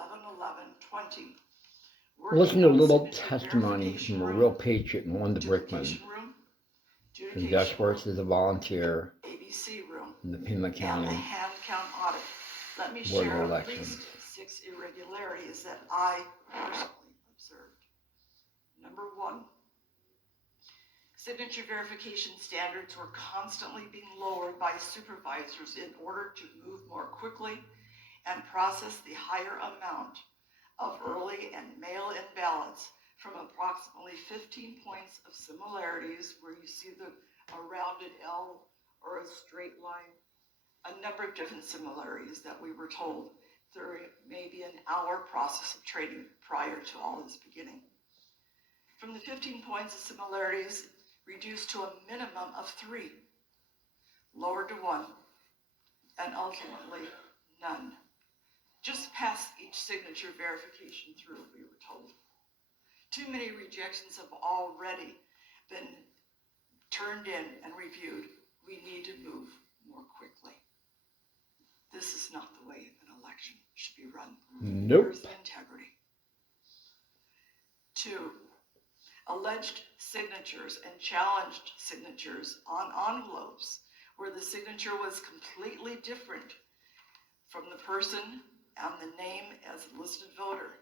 11/11/20. Listen to a little testimony from a real patriot in Wanda Brickman. And Josh works as a volunteer ABC room, in the Pima County and the hand count audit. Let me Board of share at Elections. least 6 irregularities that I personally observed. Number 1, signature verification standards were constantly being lowered by supervisors in order to move more quickly and process the higher amount of early and mail-in ballots from approximately 15 points of similarities, where you see a rounded L or a straight line, a number of different similarities that we were told there may be an hour process of training prior to all this beginning. From the 15 points of similarities, reduced to a minimum of 3, lowered to 1, and ultimately none. Just pass each signature verification through, we were told. Too many rejections have already been turned in and reviewed. We need to move more quickly. This is not the way an election should be run. Nope. Where's the integrity? 2, alleged signatures and challenged signatures on envelopes where the signature was completely different from the person and the name as a listed voter.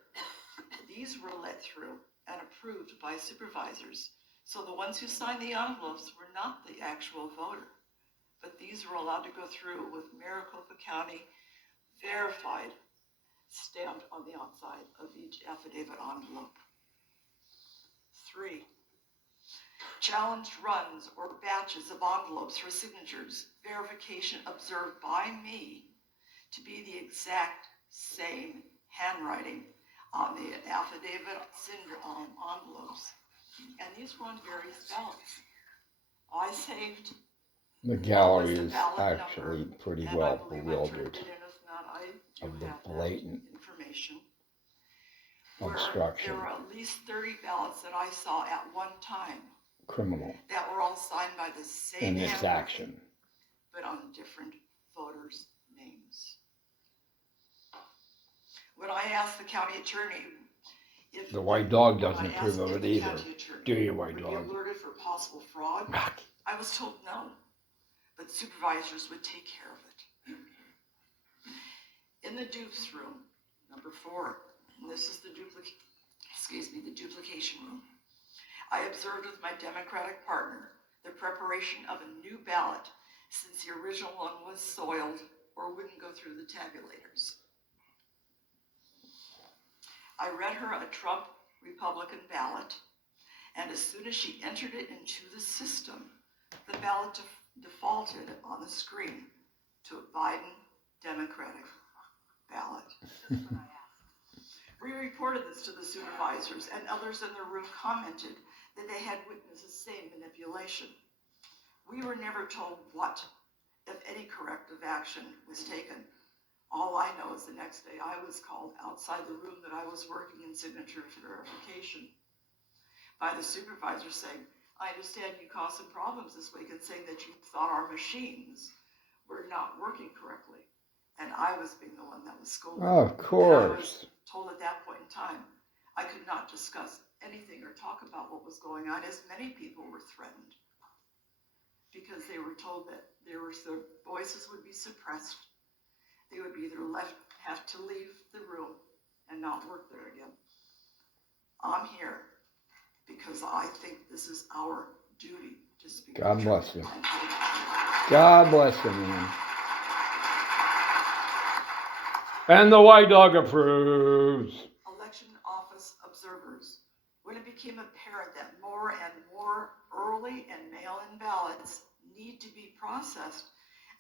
These were let through and approved by supervisors, so the ones who signed the envelopes were not the actual voter, but these were allowed to go through with Maricopa County verified, stamped on the outside of each affidavit envelope. 3, challenged runs or batches of envelopes for signatures, verification observed by me to be the exact same handwriting on the affidavit envelopes, and these were on various ballots. I saved The gallery is actually pretty well bewildered of the blatant information. obstruction. There were at least 30 ballots that I saw at one time. Criminal. That were all signed by the same in this action, but on different voters' names. When I asked the county attorney if the white dog doesn't approve of it either. Do you, white dog? Were you alerted for possible fraud? I was told no, but supervisors would take care of it. In the dupes room, number 4, and this is the duplication room. I observed with my Democratic partner the preparation of a new ballot, since the original one was soiled or wouldn't go through the tabulators. I read her a Trump Republican ballot, and as soon as she entered it into the system, the ballot defaulted on the screen to a Biden Democratic ballot. We reported this to the supervisors, and others in the room commented that they had witnessed the same manipulation. We were never told what, if any, corrective action was taken. All I know is the next day I was called outside the room that I was working in signature verification by the supervisor saying, I understand you caused some problems this week, and saying that you thought our machines were not working correctly. And I was being the one that was scolded. Oh, of course. And I was told at that point in time I could not discuss anything or talk about what was going on, as many people were threatened because they were told that their voices would be suppressed. They would be either have to leave the room and not work there again. I'm here because I think this is our duty to speak. God bless you. God bless you, man. And the white dog approves. Election office observers. When it became apparent that more and more early and mail-in ballots need to be processed,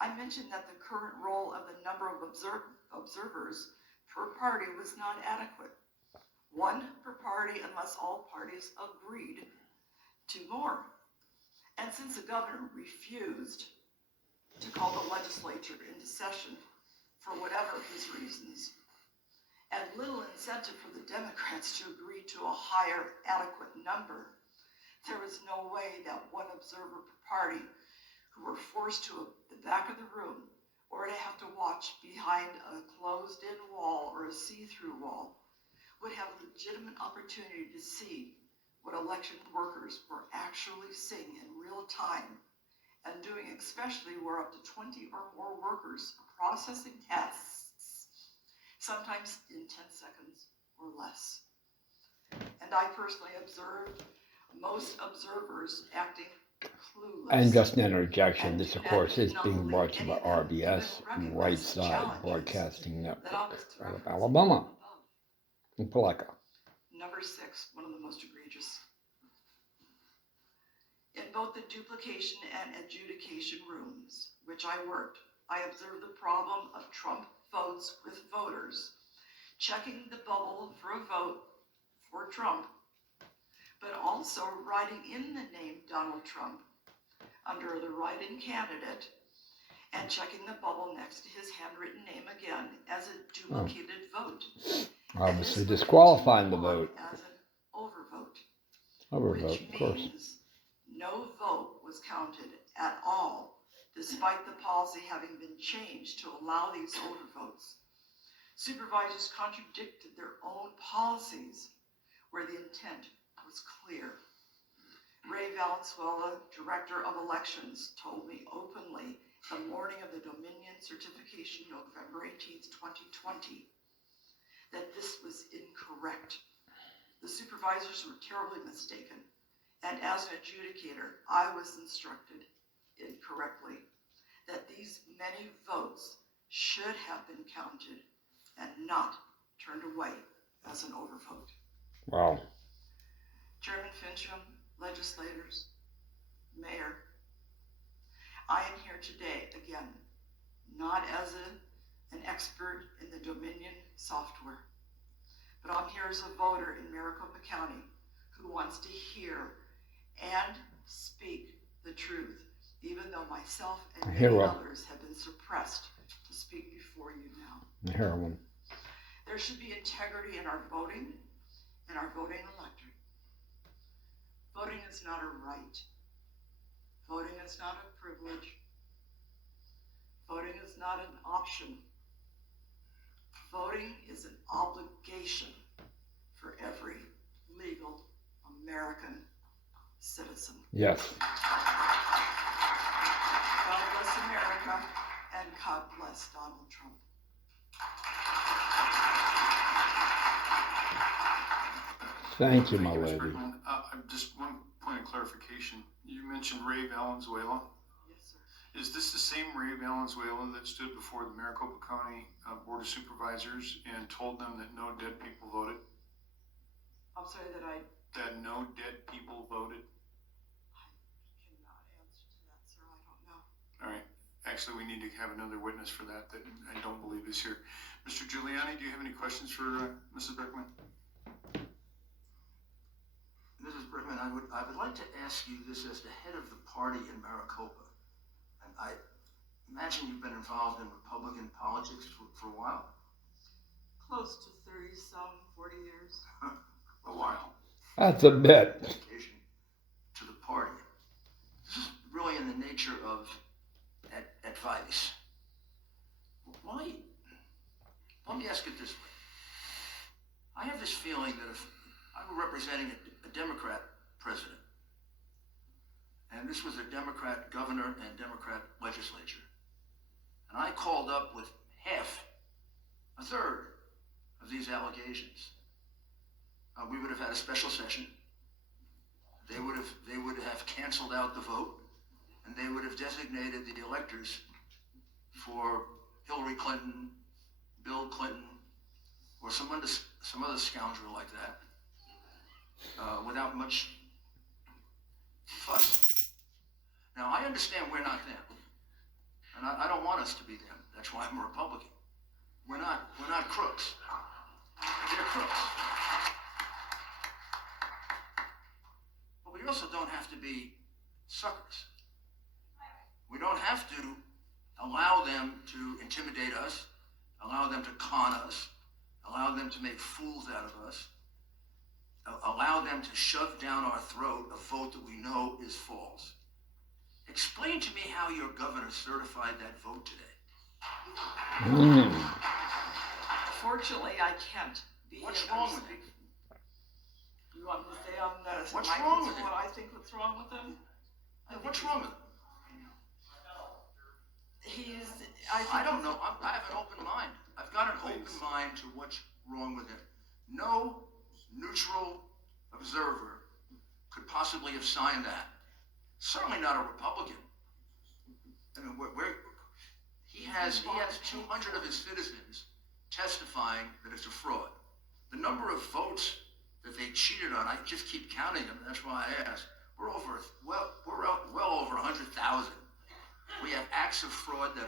I mentioned that the current roll of the number of observers per party was not adequate. 1 per party unless all parties agreed to more. And since the governor refused to call the legislature into session for whatever his reasons, and little incentive for the Democrats to agree to a higher adequate number, there was no way that 1 observer per party who were forced to the back of the room or to have to watch behind a closed-in wall or a see-through wall would have legitimate opportunity to see what election workers were actually seeing in real time and doing, especially where up to 20 or more workers are processing tasks, sometimes in 10 seconds or less. And I personally observed most observers acting clueless. And just an interjection, this of course is being brought to you by RBS, Right Side Broadcasting Network out of Alabama, in Palaca. Number 6, one of the most egregious. In both the duplication and adjudication rooms, which I worked, I observed the problem of Trump votes with voters, checking the bubble for a vote for Trump, but also writing in the name Donald Trump under the write-in candidate and checking the bubble next to his handwritten name again as a duplicated vote. Obviously disqualifying the vote. As an overvote. Overvote, which of course. Means no vote was counted at all, despite the policy having been changed to allow these overvotes. Supervisors contradicted their own policies where the intent was clear. Ray Valenzuela, Director of Elections, told me openly the morning of the Dominion certification, November 18th, 2020, that this was incorrect. The supervisors were terribly mistaken, and as an adjudicator, I was instructed incorrectly that these many votes should have been counted and not turned away as an overvote. Wow. Chairman Fincham, legislators, Mayor, I am here today, again, not as an expert in the Dominion software, but I'm here as a voter in Maricopa County who wants to hear and speak the truth, even though myself and many others have been suppressed to speak before you now. Heroin. There should be integrity in our voting and our voting electorate. Voting is not a right. Voting is not a privilege. Voting is not an option. Voting is an obligation for every legal American citizen. Yes. God bless America, and God bless Donald Trump. Thank you, my lady. Just one point of clarification. You mentioned Ray Valenzuela. Yes, sir. Is this the same Ray Valenzuela that stood before the Maricopa County Board of Supervisors and told them that no dead people voted? I'm sorry that That no dead people voted? I cannot answer to that, sir. I don't know. All right. Actually, we need to have another witness for that I don't believe is here. Mr. Giuliani, do you have any questions for Mrs. Brickman? Mrs. Brickman, I would like to ask you this as the head of the party in Maricopa. And I imagine you've been involved in Republican politics for a while. Close to 30-some, 40 years. A while. That's a bit. Dedication to the party. This is really in the nature of advice. Why? Let me ask it this way. I have this feeling that if I were representing a Democrat president, and this was a Democrat governor and Democrat legislature, and I called up with a third of these allegations, we would have had a special session. They would have canceled out the vote, and they would have designated the electors for Hillary Clinton, Bill Clinton, or some other scoundrel like that, without much fuss. Now, I understand we're not them, and I don't want us to be them. That's why I'm a Republican. We're not crooks. They're crooks. But we also don't have to be suckers. We don't have to allow them to intimidate us, allow them to con us, allow them to make fools out of us, allow them to shove down our throat a vote that we know is false. Explain to me how your governor certified that vote today. Fortunately, I can't be. What's wrong with him? You want me to say on the, What's my wrong concern, with him? what I think what's wrong with him? What's wrong with him? He's, I don't know. I have an open mind. I've got an open mind to what's wrong with him. No neutral observer could possibly have signed that. Certainly not a Republican. I mean, he has 200 of his citizens testifying that it's a fraud. The number of votes that they cheated on, I just keep counting them. That's why I asked. We're well over 100,000. We have acts of fraud that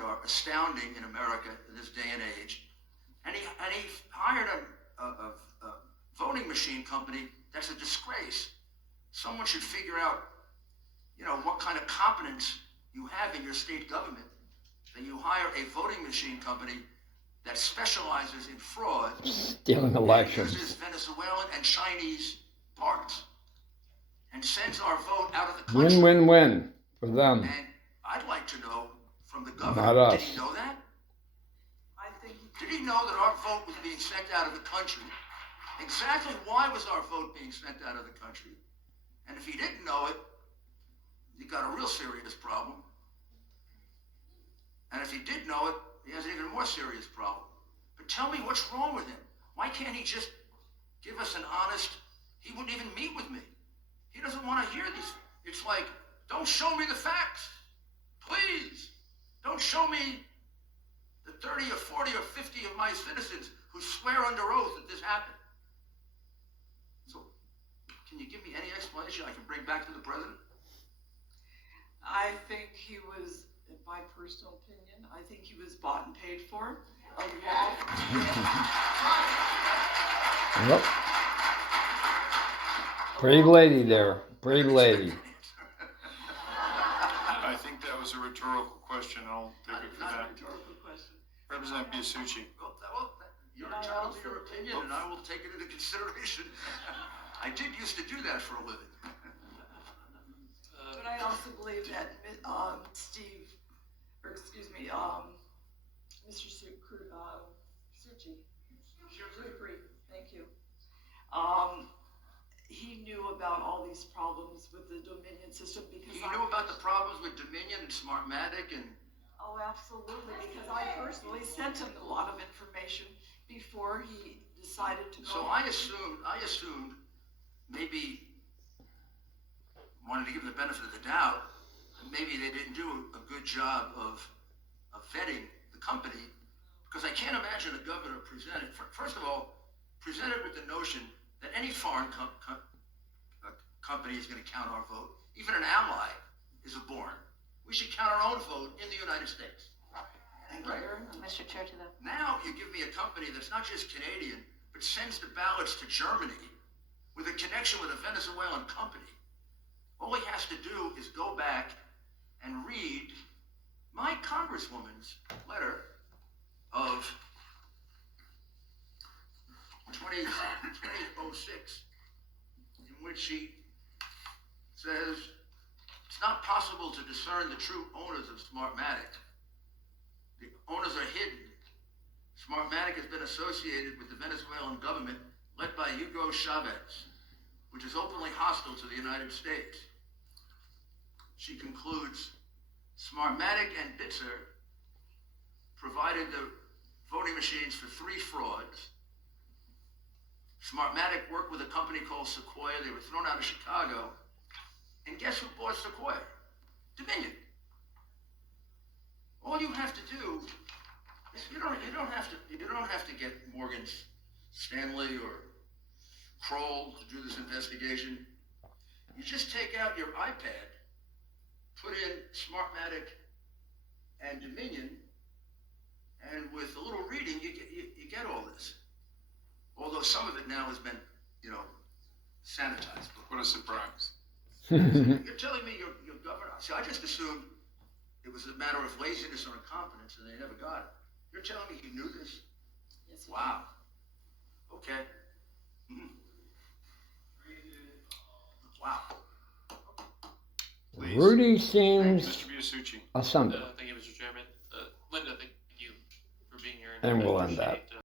are astounding in America in this day and age. And he hired a voting machine company that's a disgrace. Someone should figure out, what kind of competence you have in your state government that you hire a voting machine company that specializes in fraud, stealing elections, uses Venezuelan and Chinese parts, and sends our vote out of the country. Win-win-win for them. And I'd like to know from the governor, Not us. Did he know that? Did he know that our vote was being sent out of the country? Exactly why was our vote being sent out of the country? And if he didn't know it, he got a real serious problem. And if he did know it, he has an even more serious problem. But tell me what's wrong with him. Why can't he just give us an honest, he wouldn't even meet with me. He doesn't want to hear these. It's like, don't show me the facts. Please. Don't show me the 30 or 40 or 50 of my citizens who swear under oath that this happened. So, can you give me any explanation I can bring back to the president? I think he was, in my personal opinion, I think he was bought and paid for. Yep. Brave lady there. Brave lady. I think that was a rhetorical question. I'll take it for Not a that. rhetorical question. Representative Biasucci. Well, you're entitled to your opinion, and I will take it into consideration. I did used to do that for a living. But I also believe that Mr. Succi, thank you. He knew about all these problems with the Dominion system because He knew about the problems with Dominion and Smartmatic and... Oh, absolutely, because I personally sent him a lot of information before he decided to go. So I assumed maybe wanted to give him the benefit of the doubt, maybe they didn't do a good job of vetting the company, because I can't imagine a governor presented with the notion that any foreign company is going to count our vote. Even an ally is abhorrent. We should count our own vote in the United States. Right. Mr. Chair, to that. Now you give me a company that's not just Canadian, but sends the ballots to Germany with a connection with a Venezuelan company. All he has to do is go back and read my congresswoman's letter of 2006, in which she says it's not possible to discern the true owners of Smartmatic. The owners are hidden. Smartmatic has been associated with the Venezuelan government led by Hugo Chavez, which is openly hostile to the United States. She concludes, Smartmatic and Bitzer provided the voting machines for 3 frauds. Smartmatic worked with a company called Sequoia. They were thrown out of Chicago. And guess who bought Sequoia? Dominion. All you have to do is you don't have to get Morgan Stanley or Kroll to do this investigation. You just take out your iPad, put in Smartmatic and Dominion, and with a little reading, you get all this. Although some of it now has been, sanitized. What a surprise. You're telling me your governor, see, I just assumed it was a matter of laziness or incompetence and they never got it. You're telling me you knew this? Yes, Wow. Okay. Mm-hmm. Wow. Please. Rudy seems Mr. Biasucci. assembled. Thank you, Mr. Chairman. And we'll I end that. appreciate